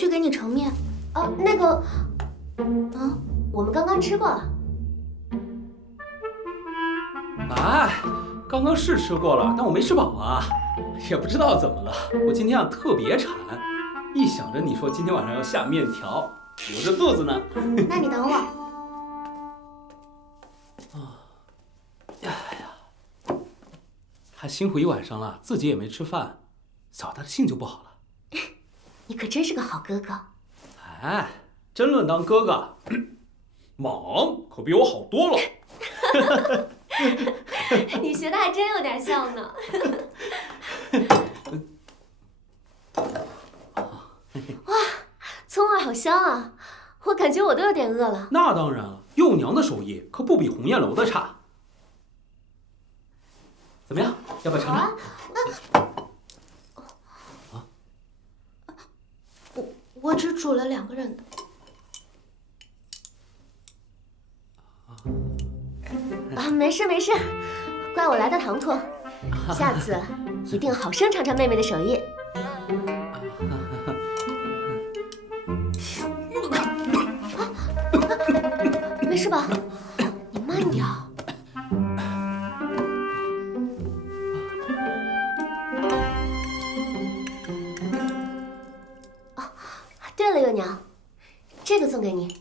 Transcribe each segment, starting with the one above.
去给你盛面。啊，那个，我们刚刚吃过了。哎，刚刚是吃过了，但我没吃饱啊，也不知道怎么了，我今天啊特别馋，一想着你说今天晚上要下面条，留着肚子呢。那你等我。呀，他辛苦一晚上了，自己也没吃饭，扫他的兴就不好了。你可真是个好哥哥。哎，真论当哥哥，莽可比我好多了。你学的还真有点像呢。哇，葱味好香啊！我感觉我都有点饿了。那当然了，幼娘的手艺可不比鸿雁楼的差。怎么样，要不要尝尝？我只煮了2个人的。没事没事，怪我来的唐突，下次一定好生尝尝妹妹的手艺。没事吧？你慢点。哦，对了，幼娘，这个送给你。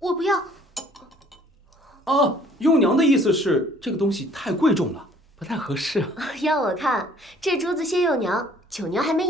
我不要。哦，幼娘的意思是这个东西太贵重了，不太合适。要我看，这珠子谢幼娘，9年还没